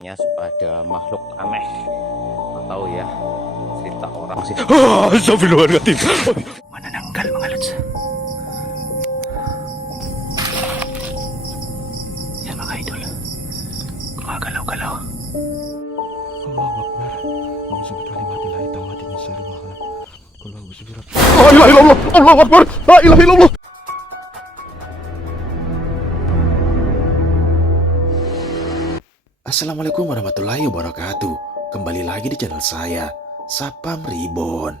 Ada makhluk aneh atau ya cerita orang sih. Astagfirullahaladzim. Menenangkan mengalut. Ya mga idol, gumagalaw-galaw. Allahu Akbar. A'udzu bikalimatillahi tammati min syarri ma khalaq. Qul a'udzu birabbil La ilaha illallah, Allahu Akbar, la ilaha illallah. Assalamualaikum warahmatullahi wabarakatuh. Kembali lagi di channel saya, Sapam Reborn.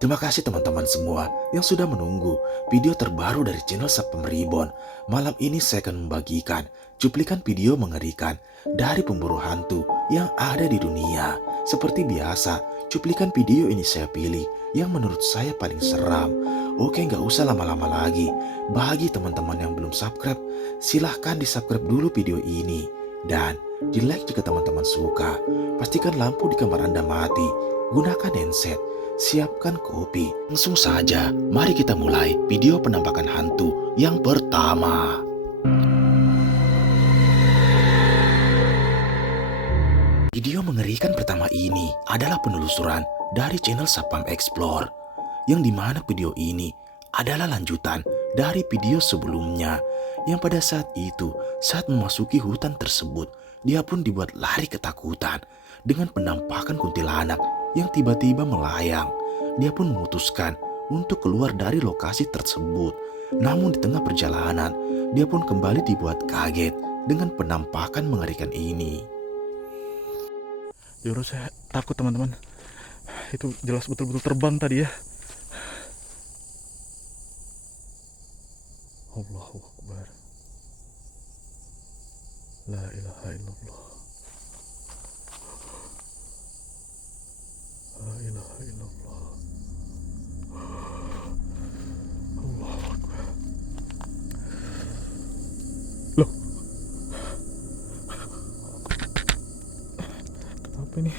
Terima kasih teman-teman semua yang sudah menunggu video terbaru dari channel Sapam Reborn. Malam ini saya akan membagikan cuplikan video mengerikan dari pemburu hantu yang ada di dunia. Seperti biasa, cuplikan video ini saya pilih yang menurut saya paling seram. Oke, nggak usah lama-lama lagi. Bagi teman-teman yang belum subscribe, silahkan di subscribe dulu video ini. Dan di like jika teman-teman suka. Pastikan lampu di kamar Anda mati. Gunakan handset. Siapkan kopi. Langsung saja, mari kita mulai video penampakan hantu yang pertama. Video mengerikan pertama ini adalah penelusuran dari channel Sapam Explore, yang dimana video ini adalah lanjutan dari video sebelumnya, yang pada saat itu saat memasuki hutan tersebut dia pun dibuat lari ketakutan dengan penampakan kuntilanak yang tiba-tiba melayang. Dia pun memutuskan untuk keluar dari lokasi tersebut. Namun di tengah perjalanan dia pun kembali dibuat kaget dengan penampakan mengerikan ini. Yoro, saya takut teman-teman. Itu jelas betul-betul terbang tadi ya. Allahu Akbar. La ilaha illallah. La ilaha illallah. Allahu Akbar. Loh. Kenapa ini?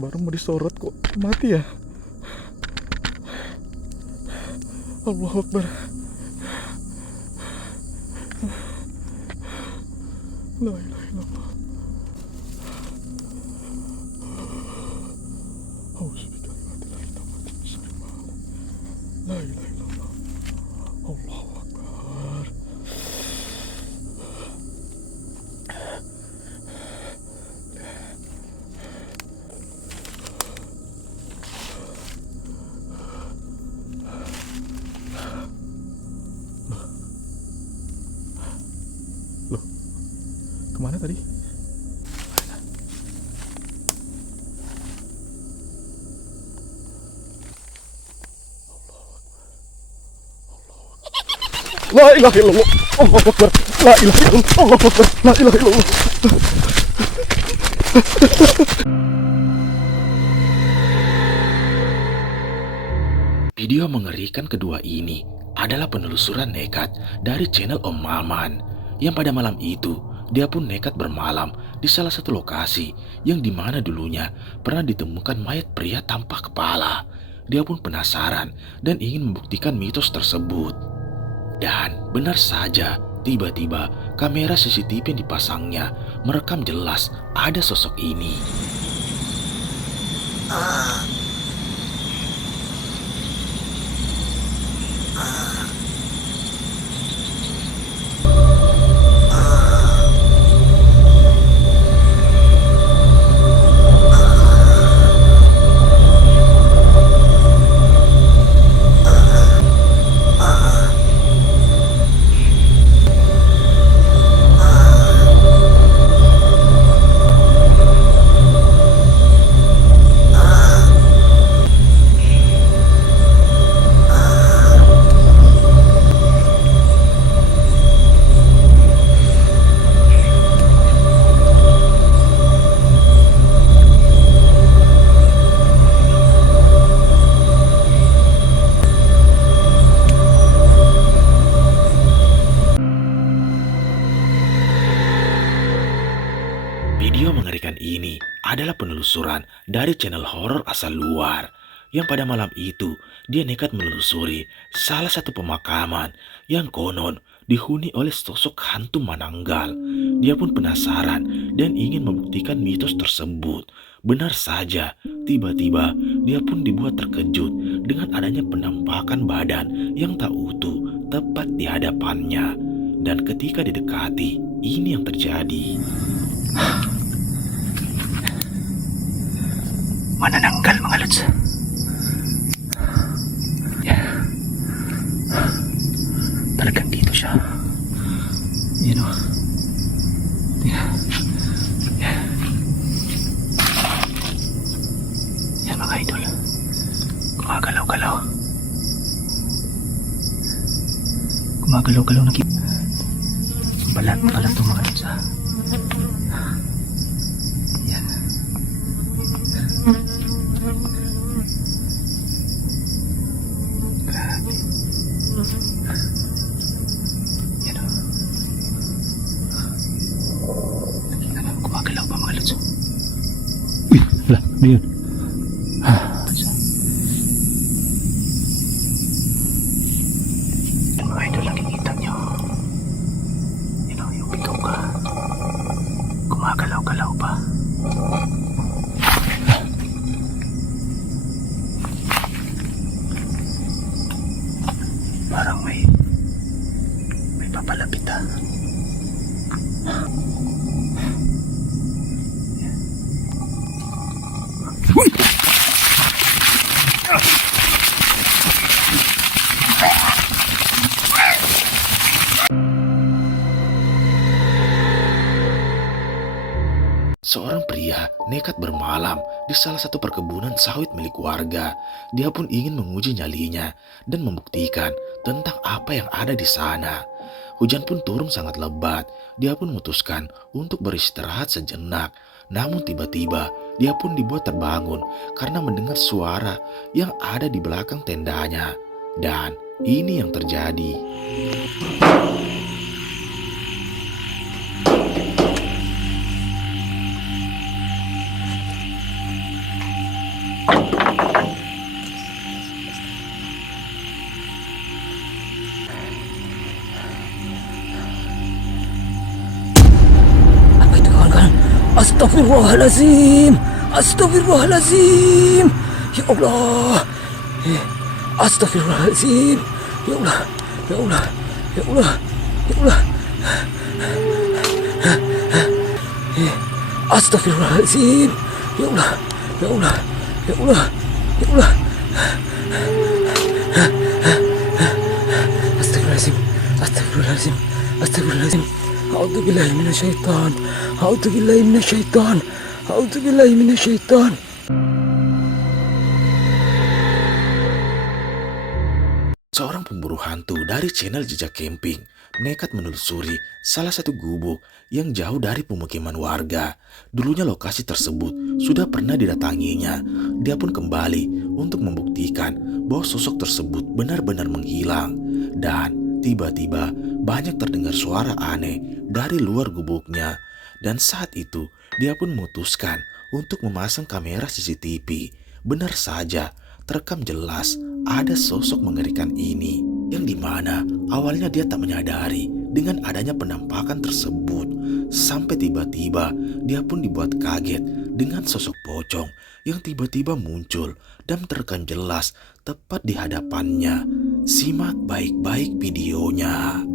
Baru mau disorot kok mati ya? Allahu Akbar. La ilaha illallah. A'udzu bikalimatillahi tammati min syarri ma khalaq. La ilaha illallah. Allahu Akbar. Loh, kemana tadi? La ilaha illallah, Allahu Akbar, la ilaha illallah, Allahu Akbar, la ilaha illallah. Video mengerikan kedua ini adalah penelusuran nekat dari channel Om Maman, yang pada malam itu dia pun nekat bermalam di salah satu lokasi yang dimana dulunya pernah ditemukan mayat pria tanpa kepala. Dia pun penasaran dan ingin membuktikan mitos tersebut. Dan benar saja, tiba-tiba kamera CCTV yang dipasangnya merekam jelas ada sosok ini. Video mengerikan ini adalah penelusuran dari channel horor asal luar, yang pada malam itu dia nekat menelusuri salah satu pemakaman yang konon dihuni oleh sosok hantu Mananggal. Dia pun penasaran dan ingin membuktikan mitos tersebut. Benar saja, tiba-tiba dia pun dibuat terkejut dengan adanya penampakan badan yang tak utuh tepat di hadapannya. Dan ketika didekati, ini yang terjadi. Manananggal mga lods. Talagang dito siya. You know. Yan mga idol. Gumagalaw-galaw. Gumagalaw-galaw na balat to mga lods. Yan. Grabe. Yan o. Nakita na, gumagalaw pa mga lods. Uy, wala, ano yun? Yan mga idol, nakikita nyo. Yan o, yung bitaw ka. Gumagalaw-galaw pa. Parang may papalapit ah. Seorang pria nekat bermalam di salah satu perkebunan sawit milik warga. Dia pun ingin menguji nyalinya dan membuktikan tentang apa yang ada di sana. Hujan pun turun sangat lebat. Dia pun memutuskan untuk beristirahat sejenak. Namun tiba-tiba dia pun dibuat terbangun karena mendengar suara yang ada di belakang tendanya. Dan ini yang terjadi. Apa itu kawan-kawan? Astagfirullahalazim. Astagfirullahalazim. Ya Allah. Astagfirullahalazim. Ya Allah. Ya Allah. Ya Allah. Ya Allah. Astagfirullahalazim. Ya Allah. Ya Allah. Ya Allah. Ya Allah. Astagfirullahalazim. Astagfirullahalazim. Astagfirullahalazim. A'udzubillahi minasyaitan. A'udzubillahi minasyaitan. A'udzubillahi minasyaitan. Seorang pemburu hantu dari channel Jejak Camping nekat menelusuri salah satu gubuk yang jauh dari pemukiman warga. Dulunya lokasi tersebut sudah pernah didatanginya. Dia pun kembali untuk membuktikan bahwa sosok tersebut benar-benar menghilang. Dan tiba-tiba banyak terdengar suara aneh dari luar gubuknya. Dan saat itu dia pun memutuskan untuk memasang kamera CCTV. Benar saja, terekam jelas ada sosok mengerikan ini, yang dimana awalnya dia tak menyadari dengan adanya penampakan tersebut. Sampai tiba-tiba dia pun dibuat kaget dengan sosok pocong yang tiba-tiba muncul dan terekam jelas tepat di hadapannya. Simak baik-baik videonya.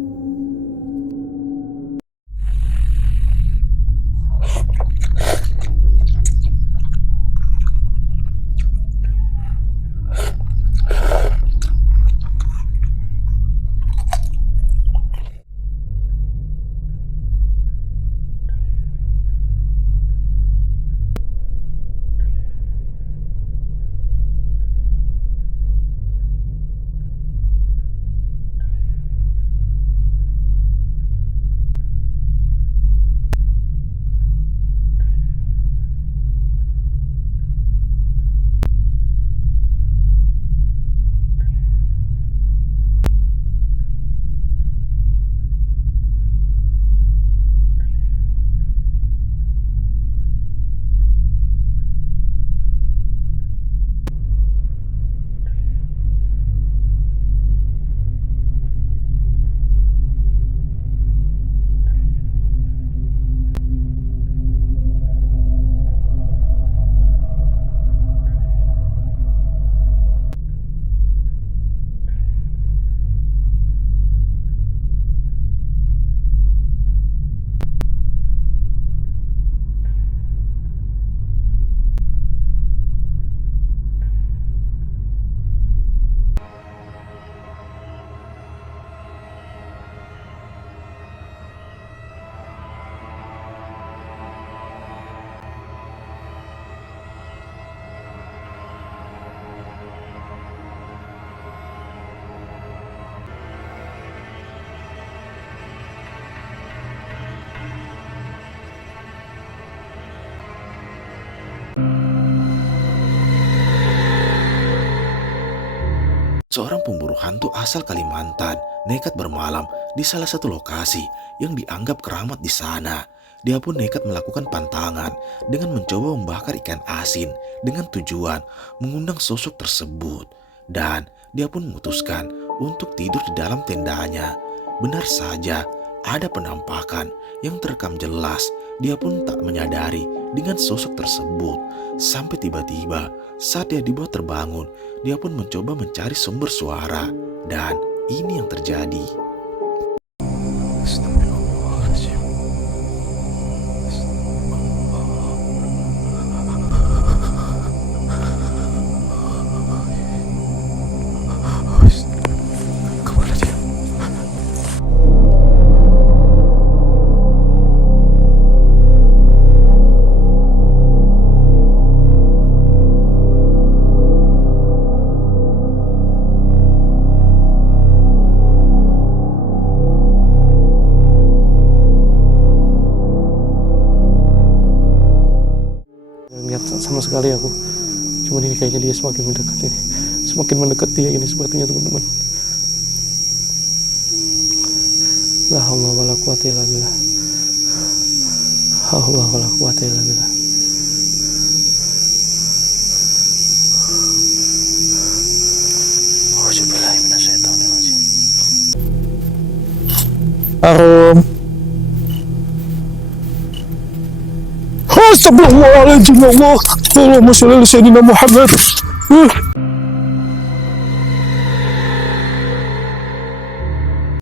Seorang pemburu hantu asal Kalimantan nekat bermalam di salah satu lokasi yang dianggap keramat di sana. Dia pun nekat melakukan pantangan dengan mencoba membakar ikan asin dengan tujuan mengundang sosok tersebut. Dan dia pun memutuskan untuk tidur di dalam tendanya. Benar saja, ada penampakan yang terekam jelas. Dia pun tak menyadari dengan sosok tersebut. Sampai tiba-tiba saat dia dibuat terbangun, dia pun mencoba mencari sumber suara. Dan ini yang terjadi. Astagfirullahaladzim. Kemana dia? Lihat sama sekali aku. Cuman ini kayaknya dia semakin mendekat ini. Semakin mendekat dia ini sepertinya, teman-teman. La haula wala quwata illa billah. La haula wala quwata illa billah. Auzubillahi minasyaitonir rajim. Arum. Astagfirullahaladzim, ya Allah. Allahumma sholli ala sayyidina Muhammad.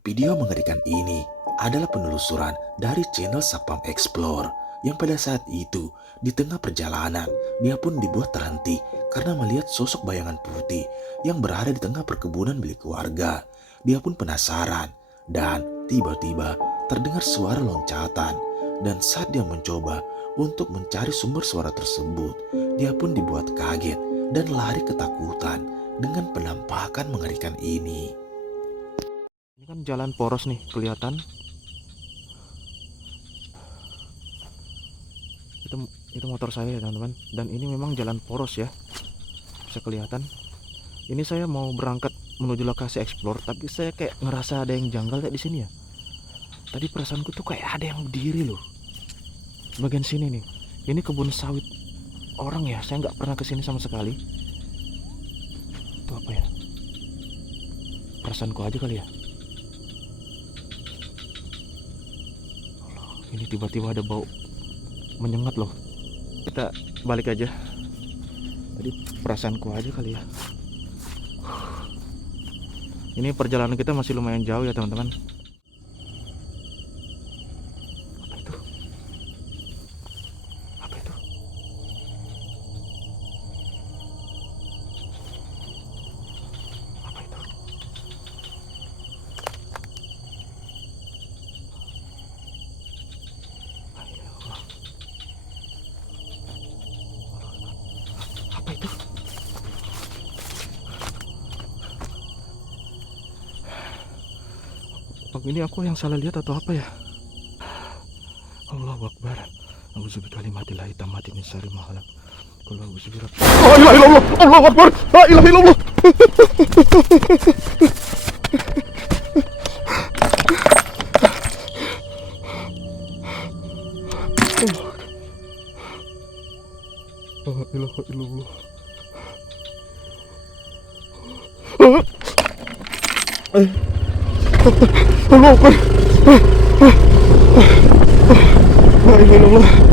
Video mengerikan ini adalah penelusuran dari channel Sapam Explore yang pada saat itu di tengah perjalanan dia pun dibuat terhenti karena melihat sosok bayangan putih yang berada di tengah perkebunan milik warga. Dia pun penasaran dan tiba-tiba terdengar suara loncatan, dan saat dia mencoba untuk mencari sumber suara tersebut, dia pun dibuat kaget dan lari ketakutan dengan penampakan mengerikan ini. Ini kan jalan poros nih, kelihatan. Itu motor saya ya, teman-teman. Dan ini memang jalan poros ya, bisa kelihatan. Ini saya mau berangkat menuju lokasi explore, tapi saya kayak ngerasa ada yang janggal kayak di sini ya. Tadi perasaanku tuh kayak ada yang berdiri loh. Bagian sini nih. Ini kebun sawit orang ya. Saya nggak pernah kesini sama sekali. Itu apa ya? Perasaanku aja kali ya. Ini tiba-tiba ada bau menyengat loh. Kita balik aja. Tadi perasaanku aja kali ya. Ini perjalanan kita masih lumayan jauh ya, teman-teman. Apa itu? Apa itu? Apa itu? Apa itu? Ini aku yang salah lihat atau apa ya? Allahu Akbar. A'udzu bikalimatillahi tammati min syarri ma khalaq. Qul a'udzu birabbil La ilaha illallah. Allahu Akbar. La ilaha illallah. La ilaha illallah. Allahu Akbar. La ilaha illallah.